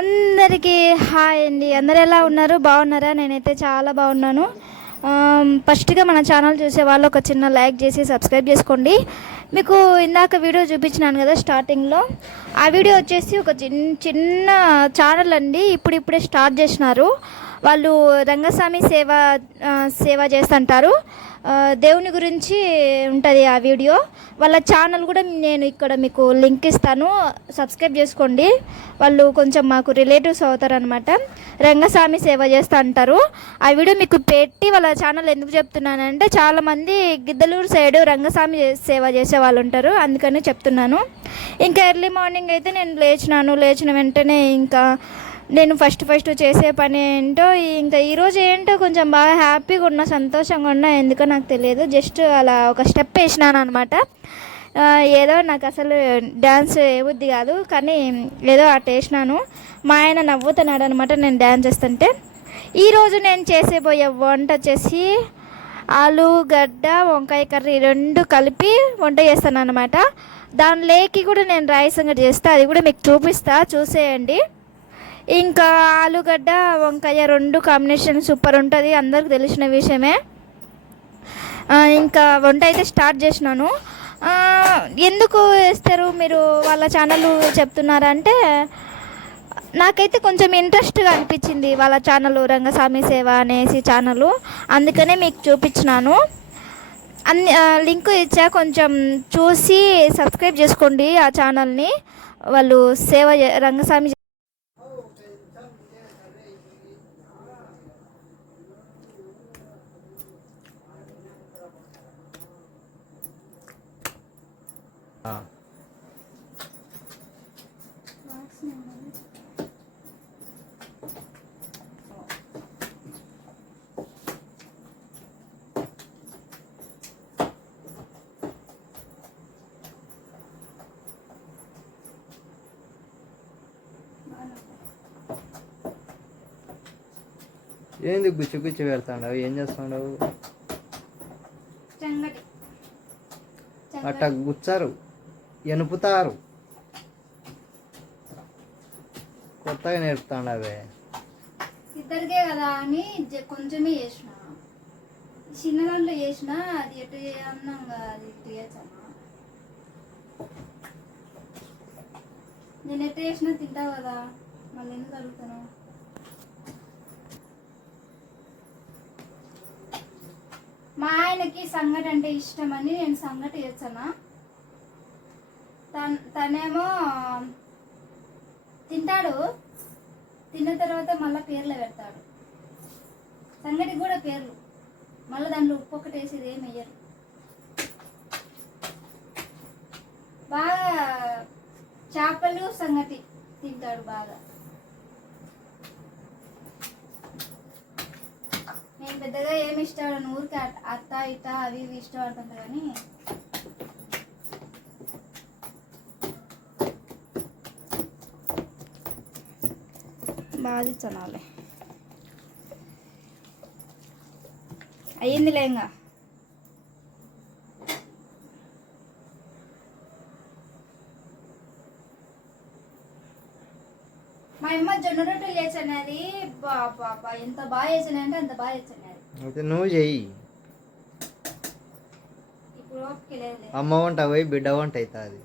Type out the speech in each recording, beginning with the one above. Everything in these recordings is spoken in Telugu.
అందరికీ హాయ్ అండి. అందరు ఎలా ఉన్నారు? బాగున్నారా? నేనైతే చాలా బాగున్నాను. ఫస్ట్గా మన ఛానల్ చూసే వాళ్ళు ఒక చిన్న లైక్ చేసి సబ్స్క్రైబ్ చేసుకోండి. మీకు ఇందాక వీడియో చూపించినాను కదా స్టార్టింగ్లో, ఆ వీడియో వచ్చేసి ఒక చిన్న ఛానల్ అండి. ఇప్పుడిప్పుడే స్టార్ట్ చేసినారు వాళ్ళు. రంగస్వామి సేవ చేస్తుంటారు. దేవుని గురించి ఉంటుంది ఆ వీడియో. వాళ్ళ ఛానల్ కూడా నేను ఇక్కడ మీకు లింక్ ఇస్తాను, సబ్స్క్రైబ్ చేసుకోండి. వాళ్ళు కొంచెం మాకు రిలేటివ్స్ అవుతారనమాట. రంగస్వామి సేవ చేస్తూ అంటారు. ఆ వీడియో మీకు పెట్టి వాళ్ళ ఛానల్ ఎందుకు చెప్తున్నానంటే, చాలామంది గిద్దలూరు సైడు రంగస్వామి సేవ చేసే వాళ్ళు ఉంటారు, అందుకని చెప్తున్నాను. ఇంకా ఎర్లీ మార్నింగ్ అయితే నేను లేచిన వెంటనే ఇంకా నేను ఫస్ట్ చేసే పని ఏంటో, ఇంకా ఈరోజు ఏంటో కొంచెం బాగా హ్యాపీగా ఉన్నా, సంతోషంగా ఉన్నా. ఎందుకో నాకు తెలియదు, జస్ట్ అలా ఒక స్టెప్ వేసినాను అనమాట. ఏదో నాకు అసలు డ్యాన్స్ ఏబుద్ది కాదు, కానీ ఏదో అటు వేసినాను. మా ఆయన నవ్వుతున్నాడు అనమాట నేను డ్యాన్స్ చేస్తుంటే. ఈరోజు నేను చేసేపోయే వంట వచ్చేసి ఆలుగడ్డ వంకాయ కర్రీ రెండు కలిపి వంట చేస్తాను అనమాట. దానిలోకి కూడా నేను రైస్ సంగటి చేస్తా, అది కూడా మీకు చూపిస్తా, చూసేయండి. ఇంకా ఆలుగడ్డ వంకాయ రెండు కాంబినేషన్ సూపర్ ఉంటుంది, అందరికి తెలిసిన విషయమే. ఇంకా వంట అయితే స్టార్ట్ చేసినాను. ఎందుకు వేస్తారు మీరు వాళ్ళ ఛానల్ చెప్తున్నారంటే, నాకైతే కొంచెం ఇంట్రెస్ట్గా అనిపించింది వాళ్ళ ఛానల్, రంగస్వామి సేవ అనేసి ఛానల్, అందుకనే మీకు చూపించినాను. అన్ని లింక్ ఇచ్చా, కొంచెం చూసి సబ్స్క్రైబ్ చేసుకోండి ఆ ఛానల్ని. వాళ్ళు రంగస్వామి ఏంది గుచ్చి గుచ్చి పెడతాండవు? ఏం చేస్తాండవు? అట్ట గుచ్చారు, ఎనుపుతారు. కొత్తగా నేర్పుతాండవే. ఇద్దరికే కదా అని కొంచెమే చేసిన, చిన్న దాంట్లో చేసిన. అది ఎటు అన్నాగా, అది ఎటు చేయచ్చమ్మా. నేను ఎట్టు చేసినా తింటావు కదా, మళ్ళీ ఎందుకు అడుగుతాను? మా ఆయనకి సంగటి అంటే ఇష్టం అని నేను సంగటి చేస్తాను. తనేమో తింటాడు, తిన్న తర్వాత మళ్ళీ పేర్లు పెడతాడు. సంగటికి కూడా పేర్లు, మళ్ళీ దాంట్లో ఉప్పు ఒకటి వేసేది ఏమి వేయరు. బాగా చేపలు సంగటి తింటాడు బాగా. నేను పెద్దగా ఏమి ఇష్టపడను, ఊరికి అత్త ఇట్ట అవి ఇవి ఇష్టపడుతుంది. కానీ బాగా తినాలి. అయ్యిందిలే. ఇంకా మా అమ్మ జొన్న రొట్టెలు చేసినది, బాబా ఎంత బాగా చేసినాయంటే అంత బాగా చేసినది. అయితే నువ్వు చెయ్యి. ఇప్పుడు ఓపిక లేదు. అమ్మ వంట పోయి బిడ్డ వంట అవుతుంది.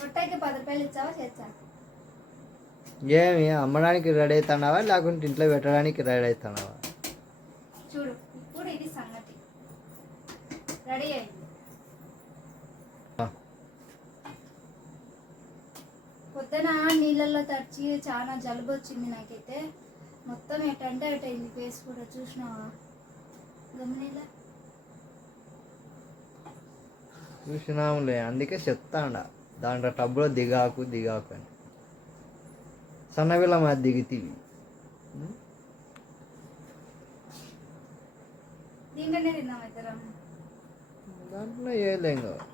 రొట్టెకి 10 రూపాయలు ఇచ్చావా? చేచ్చా. ఏమి అమ్మడానికి రెడీ అవుతున్నావా, లేకుంటే ఇంట్లో పెట్టడానికి రెడీ అవుతున్నావా? చూడు, ఇప్పుడు ఇది సంగతి రెడీ అయింది. పొద్దున నీళ్ళల్లో తడిచి చాలా జలుబు వచ్చింది నాకైతే. మొత్తం ఎటంటే అటు వెళ్ళి ఫేస్ కూడా చూసినావా? గమనిలా చూసినాములే, అందుకే చెప్తాండ దాంట్లో టబ్బులో దిగాకు అని. సన్నవిల్ల మాది దిగితీవి. దీంట్లోనే తిందాం ఇద్దరం. దాంట్లో ఏలేం కాదు,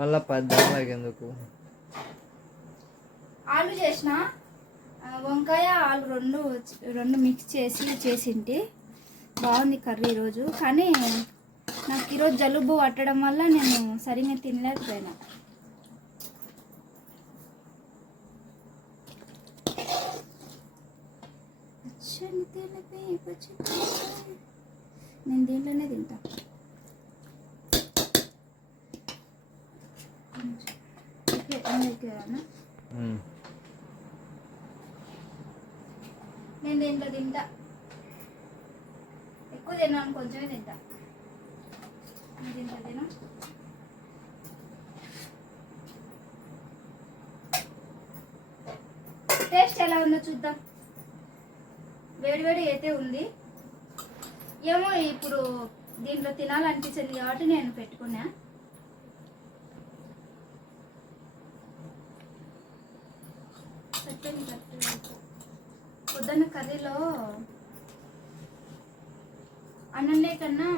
మళ్ళా 10 ఎందుకు. ఆలు చేసిన, వంకాయ ఆలు రెండు మిక్స్ చేసింటి. బాగుంది కర్రీ ఈరోజు. కానీ నాకు ఈరోజు జలుబు పట్టడం వల్ల నేను సరిగ్గా తినలేకపోయినా. పచ్చని తెలిపి పచ్చని నేను దీంట్లోనే తింటా. నేను దీంట్లో తింటా, ఎక్కువ తిన్నాను, కొంచెమే తింటా. దీంట్లో తిను. టేస్ట్ ఎలా ఉందో చూద్దాం. వేడివేడి అయితే ఉంది ఏమో, ఇప్పుడు దీంట్లో తినాలనిపించింది కాబట్టి నేను పెట్టుకున్నా. పొద్దున్న కర్రీలో అన్నంలే కన్నా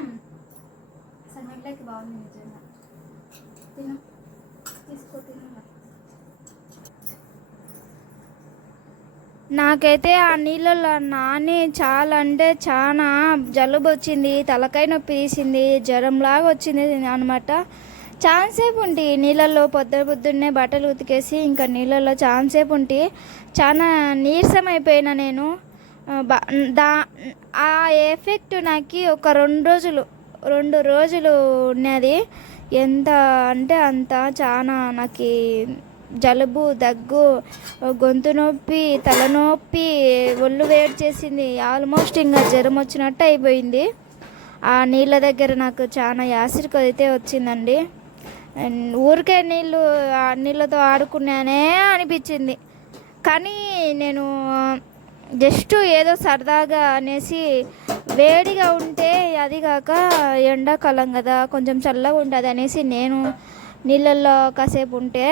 సంగట్లోకి బాగుంది నిజంగా. తిను, తీసుకో, తిను. నాకైతే ఆ నీళ్ళలో నాని చాలా అంటే చాలా జలుబు వచ్చింది, తలకాయ నొప్పి తీసింది, జ్వరంలాగా వచ్చింది అనమాట. చాలాసేపు ఉంటి నీళ్ళల్లో, పొద్దున్నే బట్టలు ఉతికేసి ఇంకా నీళ్ళల్లో చాలాసేపు ఉంటి. చాలా నీరసం అయిపోయినా నేను. ఆ ఎఫెక్ట్ నాకు ఒక 2 రోజులు ఉన్నది. ఎంత అంటే అంత చాలా నాకు జలుబు, దగ్గు, గొంతు నొప్పి, తలనొప్పి, ఒళ్ళు వేడి చేసింది. ఆల్మోస్ట్ ఇంకా జ్వరం వచ్చినట్టు అయిపోయింది. ఆ నీళ్ళ దగ్గర నాకు చాలా యాసిడ్ అయితే వచ్చిందండి. ఊరికే ఆ నీళ్ళతో ఆడుకున్నానే అనిపించింది. కానీ నేను జస్ట్ ఏదో సరదాగా అనేసి, వేడిగా ఉంటే అది కాక ఎండాకాలం కదా కొంచెం చల్లగా ఉంటుంది అనేసి నేను నీళ్ళల్లో కాసేపు ఉంటే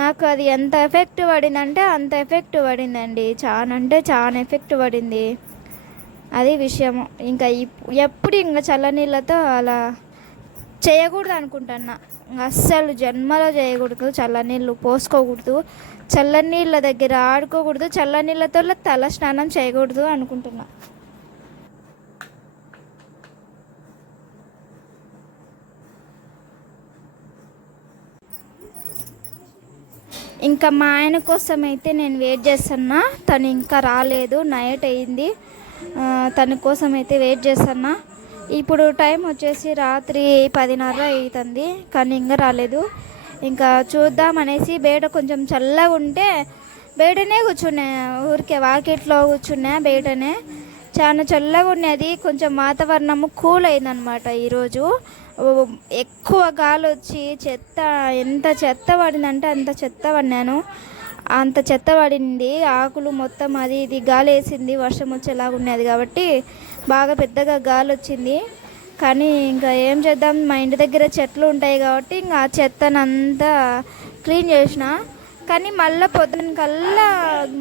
నాకు అది ఎంత ఎఫెక్ట్ పడిందంటే అంత ఎఫెక్ట్ పడిందండి. చాలా అంటే చాలా ఎఫెక్ట్ పడింది. అది విషయము. ఇంకా ఎప్పుడు ఇంకా చల్లనీళ్ళతో అలా చేయకూడదు అనుకుంటున్నా. అస్సలు జన్మలో చేయకూడదు. చల్లనీళ్ళు పోసుకోకూడదు, చల్లనీళ్ళ దగ్గర ఆడుకోకూడదు, చల్లనీళ్ళతో తల స్నానం చేయకూడదు అనుకుంటున్నా. ఇంకా మా ఆయన కోసం అయితే నేను వెయిట్ చేస్తున్నా. తను ఇంకా రాలేదు, నైట్ అయింది. తన కోసం అయితే వెయిట్ చేస్తున్నా. ఇప్పుడు టైం వచ్చేసి రాత్రి 10:30 అవుతుంది, కానీ ఇంకా రాలేదు. ఇంకా చూద్దాం అనేసి బయట కొంచెం చల్లగా ఉంటే బయటనే కూర్చున్నా. ఊరికే వాకిట్లో కూర్చున్నా, బయటనే చాలా చల్లగా ఉన్నది. కొంచెం వాతావరణము కూల్ అయిందనమాట. ఈరోజు ఎక్కువ గాలి వచ్చి ఎంత చెత్త పడిందంటే అంత చెత్త పడినాను. అంత చెత్త పడింది. ఆకులు మొత్తం అది ఇది గాలి వేసింది, వర్షం వచ్చేలాగా ఉన్నది కాబట్టి బాగా పెద్దగా గాలి వచ్చింది. కానీ ఇంకా ఏం చేద్దాం, మా ఇంటి దగ్గర చెట్లు ఉంటాయి కాబట్టి ఇంకా ఆ చెత్తనంతా క్లీన్ చేసిన. కానీ మళ్ళీ పొద్దునకల్లా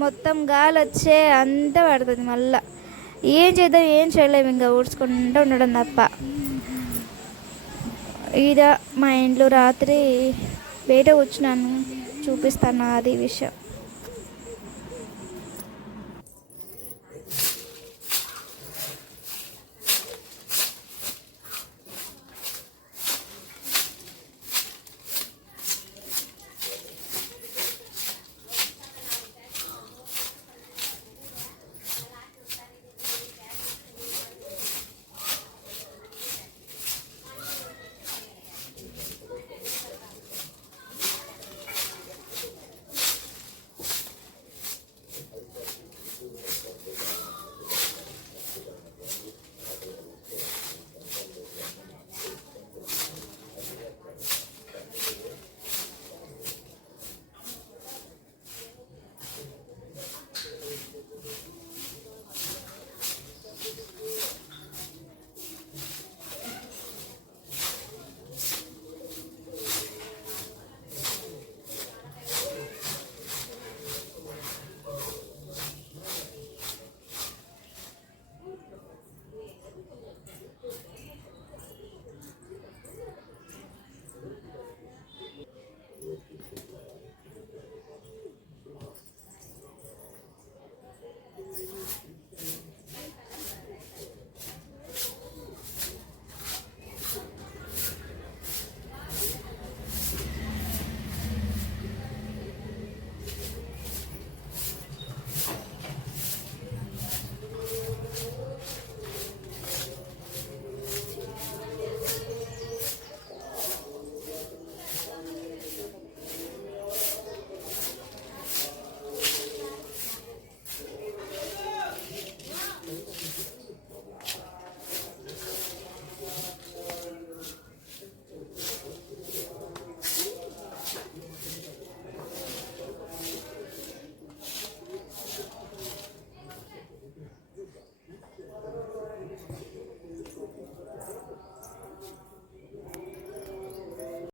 మొత్తం గాలి వచ్చే అంతా పడుతుంది. మళ్ళీ ఏం చేద్దాం, ఏం చేయలేము, ఇంకా ఊడ్చుకుంటూ ఉండడం తప్ప. ఇదా మా ఇంట్లో రాత్రి బయట కూర్చున్నాను, చూపిస్తాను అది విషయం.